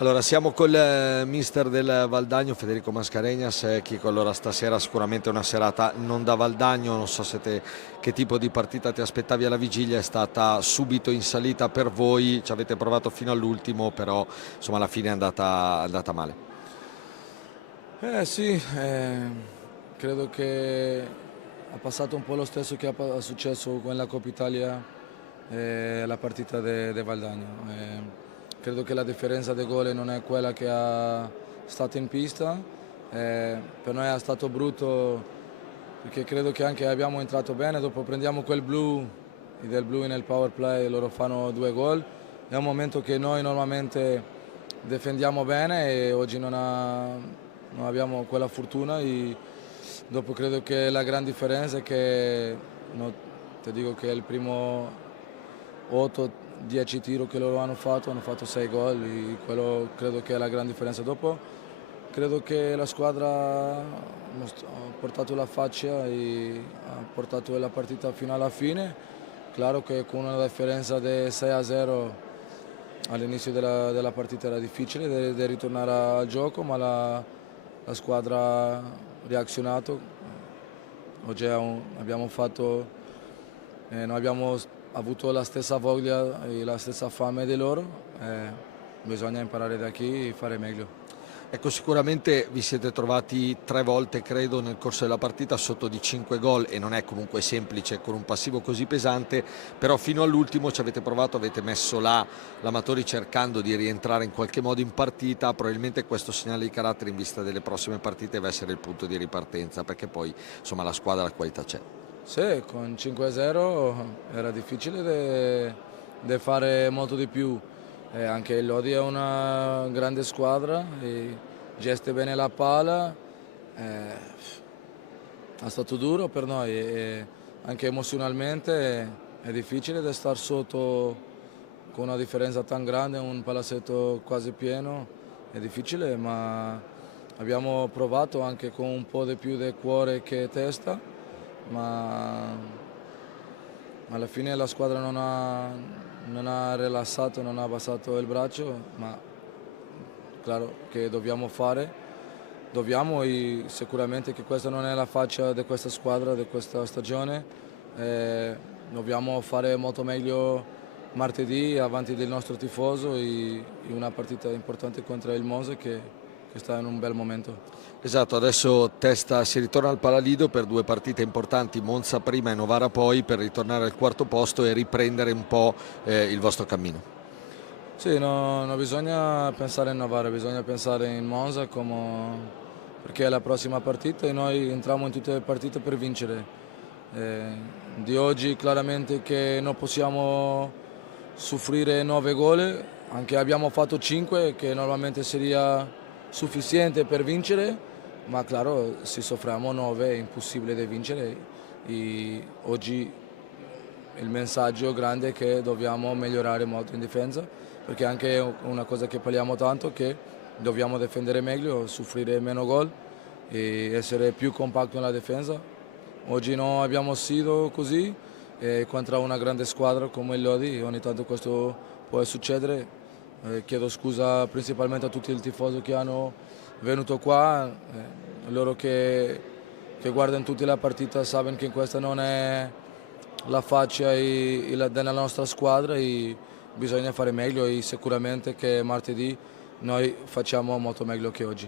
Allora, siamo col mister del Valdagno, Federico Mascarenhas, Chico. Allora, stasera sicuramente una serata non da Valdagno, non so se che tipo di partita ti aspettavi alla vigilia, è stata subito in salita per voi, ci avete provato fino all'ultimo, però insomma alla fine è andata male. Sì, credo che ha passato un po' lo stesso che è successo con la Coppa Italia la partita de Valdagno. Credo che la differenza di gol non è quella che è stata in pista, per noi è stato brutto perché credo che anche abbiamo entrato bene, dopo prendiamo quel blu, del blu nel power play, loro fanno 2 gol, è un momento che noi normalmente difendiamo bene e oggi non abbiamo quella fortuna e dopo credo che la gran differenza è che no, ti dico che il primo 8-10 tiri che loro hanno fatto 6 gol e quello credo che è la gran differenza. Dopo credo che la squadra ha portato la faccia e ha portato la partita fino alla fine. Claro che con una differenza di 6-0 all'inizio della partita era difficile di ritornare al gioco, ma la squadra ha reazionato. Oggi noi abbiamo avuto la stessa voglia e la stessa fame di loro. Bisogna imparare da qui e fare meglio. Ecco, sicuramente vi siete trovati 3 volte, credo, nel corso della partita sotto di 5 gol e non è comunque semplice con un passivo così pesante, però fino all'ultimo ci avete provato, avete messo là l'Amatori cercando di rientrare in qualche modo in partita. Probabilmente questo segnale di carattere in vista delle prossime partite deve essere il punto di ripartenza, perché poi insomma la squadra, la qualità c'è. Sì, con 5-0 era difficile di fare molto di più. Anche il Lodi è una grande squadra e geste bene la palla. È stato duro per noi e anche emozionalmente è difficile di stare sotto con una differenza tan grande, un palazzetto quasi pieno. È difficile, ma abbiamo provato anche con un po' di più di cuore che testa, ma alla fine la squadra non ha rilassato, non ha abbassato il braccio, ma claro che dobbiamo e sicuramente che questa non è la faccia di questa squadra, di questa stagione. Dobbiamo fare molto meglio martedì avanti del nostro tifoso e una partita importante contro il Mose che sta in un bel momento. Esatto, adesso testa, si ritorna al Palalido per 2 partite importanti, Monza prima e Novara poi, per ritornare al quarto posto e riprendere un po' il vostro cammino. Sì, non bisogna pensare in Novara, bisogna pensare in Monza perché è la prossima partita e noi entriamo in tutte le partite per vincere. Di oggi chiaramente che non possiamo soffrire 9 gol, anche abbiamo fatto 5 che normalmente sarebbe sufficiente per vincere, ma claro, se soffriamo 9 è impossibile da vincere e oggi il messaggio grande è che dobbiamo migliorare molto in difesa, perché anche è una cosa che parliamo tanto, che dobbiamo difendere meglio, soffrire meno gol e essere più compatto nella difesa. Oggi non abbiamo sido così e contro una grande squadra come il Lodi ogni tanto questo può succedere. Chiedo scusa principalmente a tutti i tifosi che hanno venuto qua, loro che guardano tutta la partita sanno che questa non è la faccia della nostra squadra e bisogna fare meglio e sicuramente che martedì noi facciamo molto meglio che oggi.